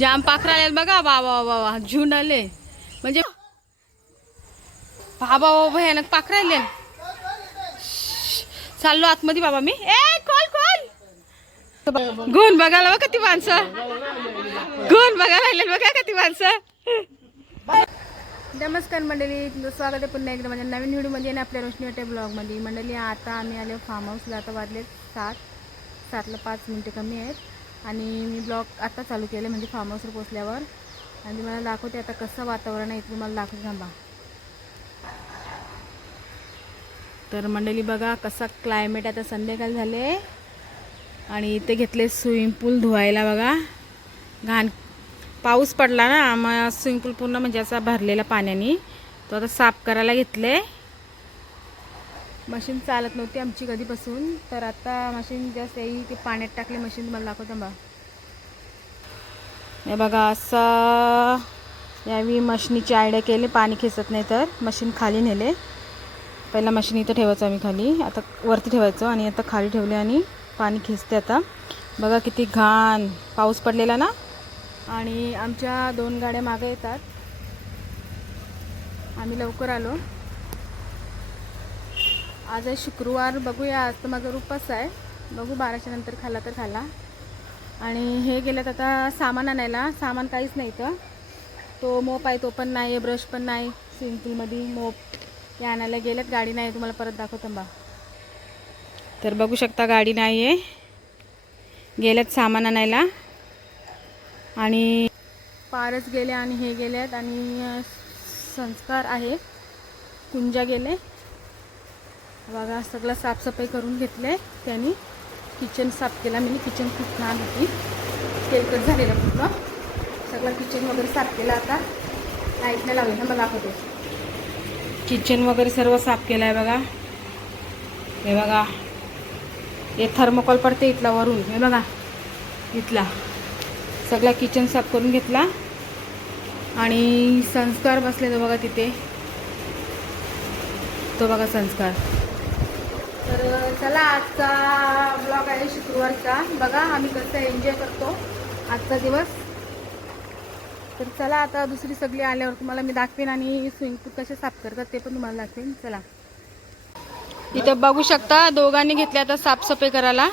जाम पाखरा बघा बाबा वा वा झुंड आले म्हणजे बाबा वा भयानक पाखरा आले चाललो आतमध्ये बाबा मी. ए खोल खोल. गुण बघायला बघा ती माणसं. गुण बघायला आले बघा का ती माणसं. नमस्कार मंडळी तुमचं स्वागत आहे पुन्हा एकदा माझ्या नवीन व्हिडिओमध्ये आणि आपल्या रोशनी वाटे ब्लॉगमध्ये. मंडळी आता आम्ही आलो फार्म हाऊसला आता वाजले सात. सातला पाच मिनटं कमी आहेत. आणि मी ब्लॉग आता चालू केले म्हणजे फार्म हाऊसवर पोचल्यावर आणि तुम्हाला दाखवते आता कसं वातावरण आहे तुम्ही तुम्हाला दाखवते थांबा. तर मंडळी बघा कसा क्लायमेट आता संध्याकाळ झाले आणि इथे घेतले स्विमिंग पूल धुवायला बघा. घाण पाऊस पडला ना मग स्विमिंग पूल पूर्ण म्हणजे असा भरलेला पाण्याने. तो आता साफ करायला घेतले. मशीन चालत नव्हती आमची कधीपासून. तर आता मशीन जस्ट येई ते पाण्यात टाकले मशीन. तुम्हाला दाखवते बा हे बघा असं यावी मशनीची आयडिया केली. पाणी खेचत नाही तर. मशीन खाली नेले. पहिला मशीन इथं ठेवायचं आम्ही खाली. आता वरती ठेवायचं आणि आता खाली ठेवले आणि पाणी खेचते आता. बघा किती घाण. पाऊस पडलेला ना? आणि आमच्या दोन गाड्या मागे येतात. आम्ही लवकर आलो. आज आहे शुक्रवार. बघूया आज तर माझा उपास आहे. बघू बाराच्या नंतर खाल्ला तर खाल्ला. आणि हे गेल्यात आता सामान आणायला. सामान काहीच नाही तर तो मोप आहे तो पण नाही ब्रश पण नाही सिंपलमध्ये मोप. हे आणायला गेल्यात गाडी नाही तुम्हाला परत दाखवतो बा. तर बघू शकता गाडी नाही आहे. गेल्यात सामान आणायला. आणि पारच गेले आणि हे गेल्यात आणि संस्कार आहे. कुंजा गेले. बघा सगळं साफसफाई करून घेतले त्यांनी किचन साफ केला. मी किचन खूप छान होती. तेलकट झालेलं पूर्ण. सगळं किचन वगैरे साफ केलं आता. लाइट नाही लावली ना मला दाखवते किचन वगैरे सर्व साफ केलं आहे बघा. हे बघा. हे थर्मोकॉल पडते इथला वरून. हे बघा. इथला. सगळा किचन साफ करून घेतला. आणि संस्कार बसले तो बघा तिथे. तो बघा संस्कार. तर चला आजचा ब्लॉग आहे शुक्रवारचा. बघा आम्ही कसं एन्जॉय करतो आजचा दिवस. तर चला आता दुसरी सगळी आल्यावर तुम्हाला मी दाखवेन आणि स्विमिंग पूल कसे साफ करतात ते पण तुम्हाला दाखवेन. चला. इथं बघू शकता दोघांनी घेतले आता साफसफाई करायला.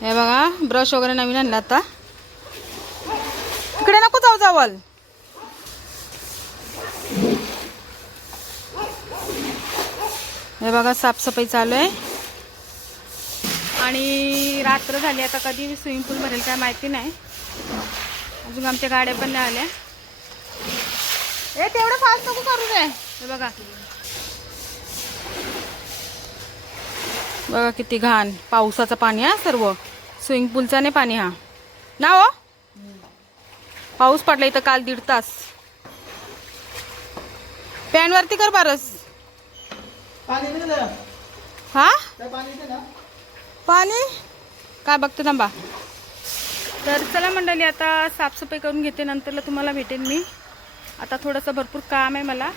हे बघा ब्रश वगैरे नवीन आणला आता. इकडे नको जाऊ जावल. हे बघा साफसफाई चालू आहे. आणि रात्र झाली आता कधी स्विमिंग पूल भरेल काय माहिती नाही. अजून आमच्या गाड्या पण नाही आल्या. ए तेवढं फास्ट नको करू दे हे बघा. बघा किती घाण. पावसाचं पाणी हा सर्व. स्विमिंग पूलचा नाही पाणी हा. ना हो? पाऊस पडला इथं काल दीड तास. पॅन वरती कर बारस. हा? पाणी काय बघते थांबा. तर चला मंडळी आता साफसफाई करून घेते. नंतरला तुम्हाला भेटेन मी. आता थोडंसं भरपूर काम आहे मला.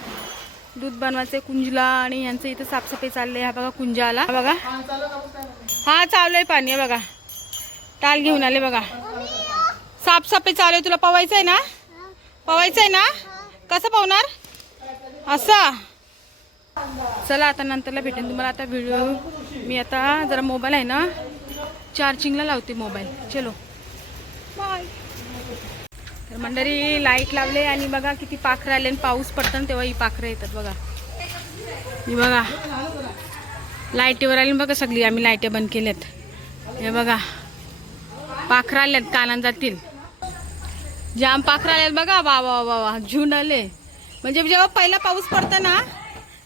दूध बनवायचं कुंजला आणि यांचं इथं साफसफाई चालली आहे हा बघा कुंजा आला हा बघा. हा चालू आहे पाणी आहे बघा. टाल घेऊन आले बघा. साफसफाई चालू आहे. तुला पवायचं आहे ना? पवायचं आहे ना? कसं पवणार? असं. चला आता नंतरला भेटेन तुम्हाला आता व्हिडिओ मी आता जरा मोबाईल आहे ना चार्जिंगला लावते मोबाईल चलो. बाय तर मंडळी लाइट लावले आणि बघा किती पाखरं आले आणि पाऊस पडतं ना तेव्हा ही पाखरं येतात बघा. ही बघा. लाईटीवर आली बघा सगळी आम्ही लाईट्या बंद केल्यात. हे बघा. पाखरं आल्यात कानान जातील. जाम पाखरं आल्यात बघा. वा वा वा वा. झुंड आले. म्हणजे जेव्हा पहिला पाऊस पडतो ना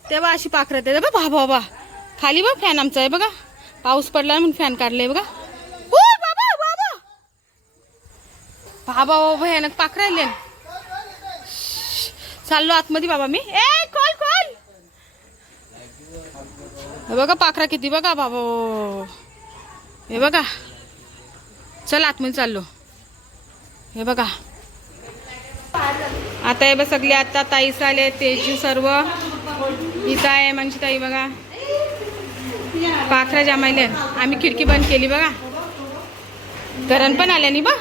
तेव्हा अशी पाखरं येते बा बा बाबा खाली बघ फॅन आमचा आहे बघा. पाऊस पडला म्हणून फॅन काढले बघा. बाबा बाबा. बाबा बाबा भयानक पाखरं आले चाललो आतमध्ये बाबा मी. ए खोल खोल. हे बघा पाखरा किती बघा बाबा हे बघा. चल आतमध्ये चाललो. हे बघा. आता हे बघ सगळे आता ताईस आले तेजू सर्व. इथं आहे मंजिताई बघा. पाखरा जमायले. आम्ही खिडकी बंद केली बघा. करण पण आल्या नि बा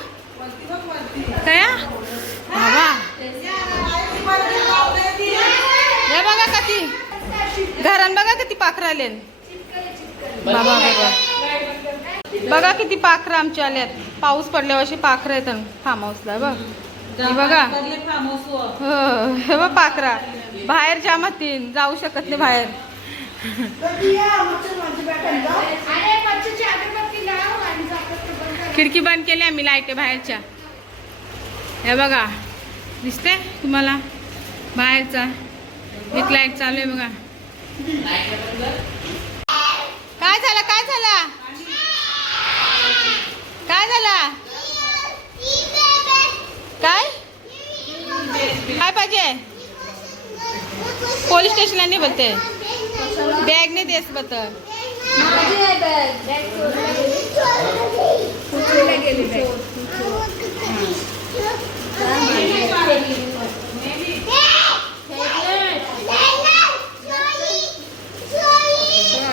बघा. का ती घरान बघा किती. पाखरं आले बाबा बघा बघा किती पाखरं आमच्या आल्यात पाऊस पडल्यावर अशी पाखरं येतात. फार्म हाऊसला बघ. बघा. हो पाखरा. बाहेर जामातील जाऊ शकत नाही बाहेर. खिडकी बंद केली आम्ही लाइट बाहेरच्या. हे बघा दिसते तुम्हाला? बाहेरचा. एक लाइट चालू आहे बघा. काय झालं काय झालं? काय झालं? काय? काय पाहिजे? पोलीस स्टेशनला नाही बोलते बॅग नाही देस बत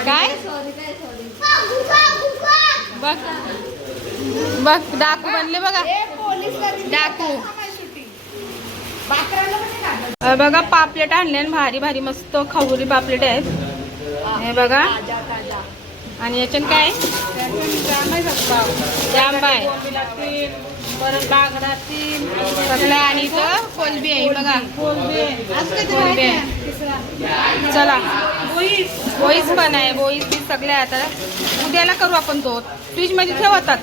काय? बघ. बघ डाकू बनले बघा. डाकू बघा पापलेट आणले आणि भारी भारी मस्त खवुरी पापलेट आहेत. हे बघा. आणि याच्यात काय? जांब आहे सगळं आणि इथं कोलबी आहे बघा. कोलबी आहे. चला. बोईस पण आहे बोईस बी सगळे आता उद्याला करू आपण तो. फ्रीजमध्ये ठेवतात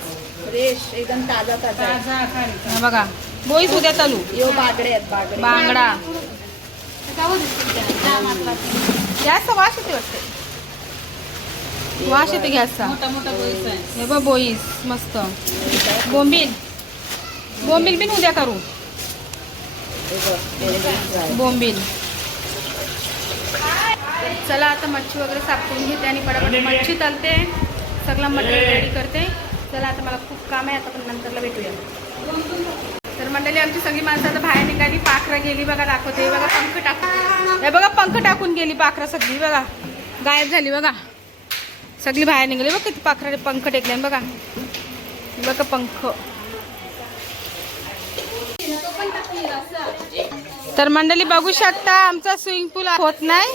फ्रेश एकदम ताजा ताजा हे बघा. बोईस उद्या चालू. यो बागडे आहेत बागडे. बांगडा. गॅसचा वास येते वाटते. वास येते गॅसचा. हे बघ बोईस मस्त. बोंबील. बोंबील बिन उद्या करू. बोंबील. चला आता मच्छी वगैरे साफ करून घेते आणि पटापट मच्छी तलते. सगळं मटेरियल रेडी करते. चला आता मला खूप काम आहे आता पण नंतरला भेटूया. तर मंडळी आमची सगळी माणसं आता बाहेर निघाली पाखरं गेली बघा दाखवते. हे बघा पंख टाकून. हे बघा पंख टाकून गेली पाखरं सगळी बघा. गायब झाली बघा. सगळी बाहेर निघाली बघ किती पाखराने पंख टेकले बघा. बघा पंख. तर मंडळी बघू शकता आमचा स्विमिंग पूल होत नाही.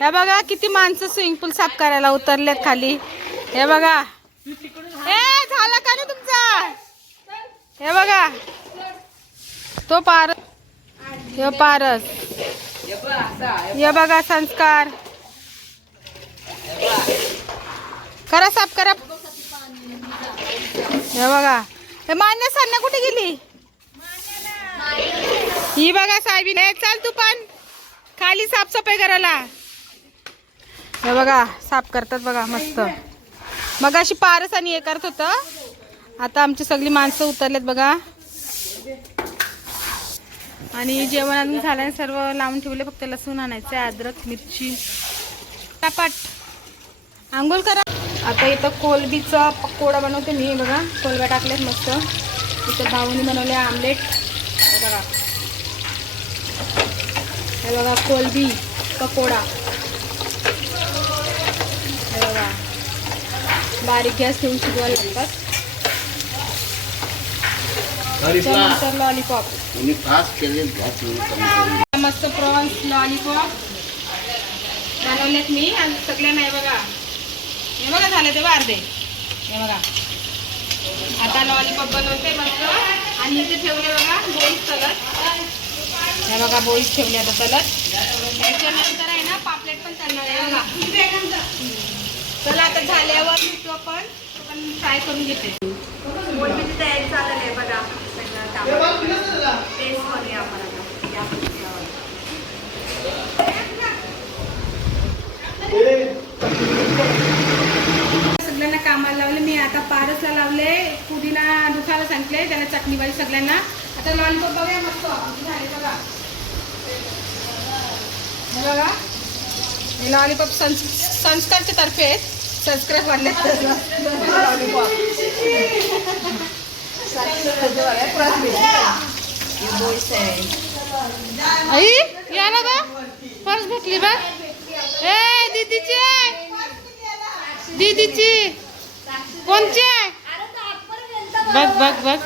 हे बघा किती माणसं स्विमिंग पूल साफ करायला उतरलेत खाली. हे बघा. हे झाला का नाही तुमचा? हे बघा. तो पारस हे पारस. हे बघा संस्कार. करा साफ करा. हे बघा. हे मान्य सान्या कुठे गेली? ही बघा साहेबी नाही चाल तू पण. खाली साफसफाई करायला. हे बघा साफ करतात बघा मस्त. मग अशी पारस आणि हे करत होतं. आता आमची सगळी माणसं उतरलेत बघा. आणि जेवण अजून झालं सर्व लावून ठेवले फक्त लसूण आणायचं अद्रक मिरची. टापाट आंघोळ करा. आता इथं कोलबीचा पकोडा बनवते मी बघा कोलब्या टाकल्यात मस्त. इथं भाऊनी बनवले आमलेट. बघा. हे बघा कोलबी पकोडा. हे बघा. बारीक गॅस ठेवून शिजवायला लागतात. लॉलीपॉप तुम्ही केले मस्त प्रॉन्स लॉलीपॉप बनवलेत मी आणि सगळ्यांना हे बघा. हे बघा झाले ते अर्धे हे बघा. आता लॉलीपॉप बनवते मस्त. आणि इथे ठेवले बघा बोईस तलत हे बघा बोईस ठेवले आता तलत त्याच्यानंतर आहे ना पापलेट पण तळणार आहे बघा. चला आता झाल्यावर भेटू आपण. पण फ्राय करून घेते. कोलबीची तयारी चालली आहे बघा. आपण आता या. सगळ्यांना कामाला लावले. मी आता पारसला लावले. पुदिना दुखायला सांगितले. त्याला चटणी बाई सगळ्यांना. आता लॉलीपॉप बघा मस्त. झाले बघा. बघा. हे लॉलीपॉप संस संस्कारच्या तर्फे आहेत. संस्कार वाढले आहे आई याला बा पर्स भेटली बा. ए दीदीची दीदीची. कोणची आहे? बघ बघ बघ.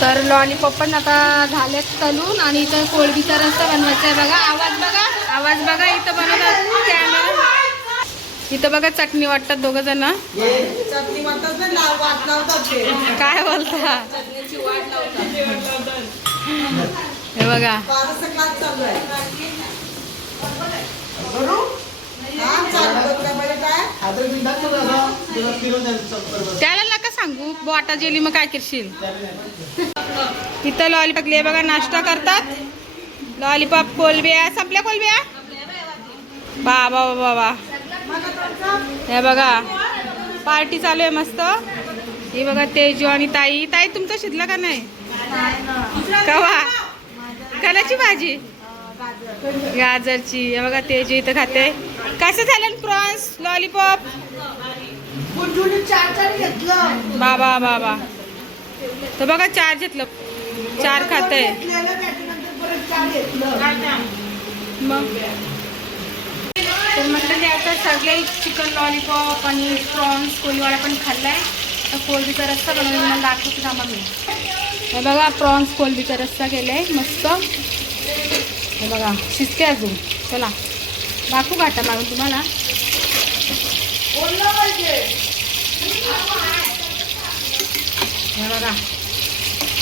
तर लॉलीपॉप पण आता झालेत तलून आणि इथं कोळबीचा रस्ता बनवायचा आहे बघा. आवाज बघा. आवाज बघा इथं बनवतात कॅमेरा इथं बघा चटणी वाटतात दोघं जण. काय बोलता? हे बघा. हा त्याला नका सांगू? बोटा जेली मग काय करशील? इथं लॉलीपॉप ले बघा नाश्ता करतात. लॉलीपॉप कोलब्या संपल्या कोलब्या? बाबा बाबा हे बघा पार्टी चालू आहे मस्त. हे बघा तेजू आणि ताई. ताई तुमचं शिजलं का नाही? कवा? कलाची भाजी? गाजरची. हे बघा तेजू इथं खाते. कसं झालं प्रॉन्स? लॉलीपॉप गुंडुनी चार चार घेतलं बाबा बाबा. तर बघा चार घेतलं. चार खात आहे मग? तर म्हटलं ते आता सगळे चिकन लॉलीपॉप आणि प्रॉन्स कोळीवाडा पण खाल्लाय. तर कोलबीचा रस्सा बनवून मला दाखवते थांबा मी हे बघा प्रॉन्स कोलबीचा रस्सा केलाय मस्त. हे बघा शिजते अजून. चला. दाखवू गाठा मारून तुम्हाला? हे बघा.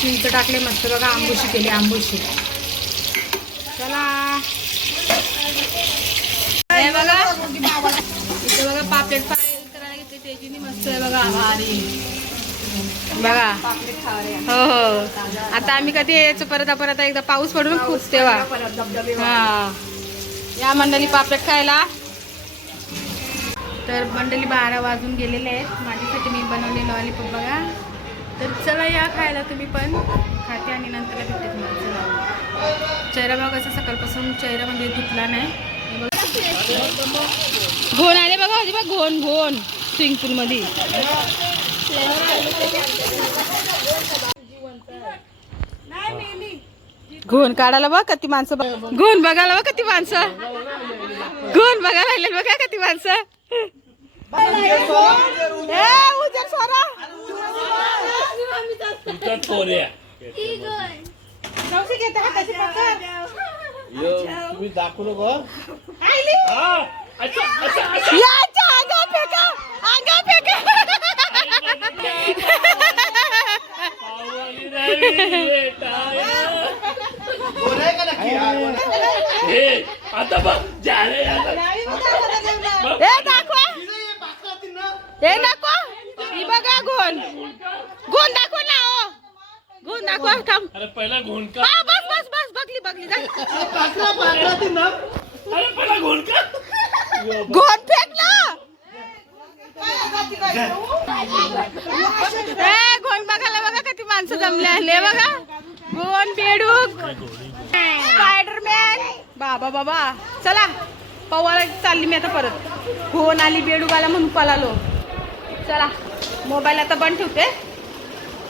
चिंच टाकले मस्त बघा आंबुशी केली आंबुशी. चला. हे बघा. इथे बघा पापलेट फ्राय करायला घेतले त्याची मस्त आहे बघा. बघा. हो हो. आता आम्ही कधी यायचं परत परत एकदा पाऊस पडून खूप तेव्हा. हा. या मंडळी पापलेट खायला. तर मंडळी बारा वाजून गेलेले आहेत. माझ्यासाठी मी बनवले लॉलीपॉप बघा. तर चला या खायला तुम्ही पण. खाते आणि नंतर भेटते तुम्हाला. चला. चेहरा बघा असं सकाळपासून चेहरा म्हणजे धुतला नाही. घोण आले बघा होती बघ घोण. घोण स्विमिंग पूलमध्ये घोण काढायला बघ किती माणसं बघ. घोण बघायला बघ किती माणसं. घोण बघायला बघा किती माणसं. ए, उजेड सोडा. नवशी घेते का त्याची पकड? तुम्ही दाखवू नको आईली. याच्या अंगावर फेका. अंगावर फेका. आता बघ झाले ए दाखवा ए दाखवा ही बघा घोण घोण दाखवा ना ओ घोण दाखवा थांब अरे पहिला घोणका हा बस बस बस बघली बघली. जा. अरे पहिला घोणका घोण फेकला ए घोण बघायला बघा किती माणसं जमले आले बघा. घोण बेडूक. स्पायडरमॅन बाबा बाबा. चला पवाला चालली मी आता परत. घोण आली बेडूक आला म्हणून पळालो. चला मोबाईल आता बंद ठेवते.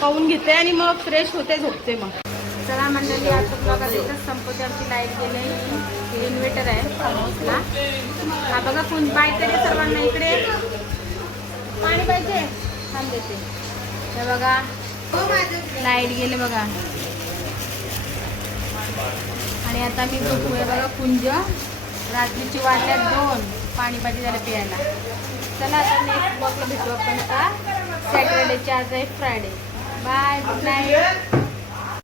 पाहून घेते आणि मग फ्रेश होते झोपते मग. चला मंडळी आता बघा तिथं संपवते आमची लाइट गेले. ही इन्व्हर्टर आहे. हाऊसला हा बघा कोण पाहिजे तरी सर्वांना इकडे. पाणी पाहिजे? छान देते. हे बघा लाइट गेले बघा. आणि आता मी बघूया बघा कुंज. रात्रीची वाटल्यात दोन. पाणी पाहिजे झालं प्यायला. चला आता नेक्स्ट ब्लॉगला भेटू आपण का सॅटरडेचे आज आहे फ्रायडे बाय गुड नाईट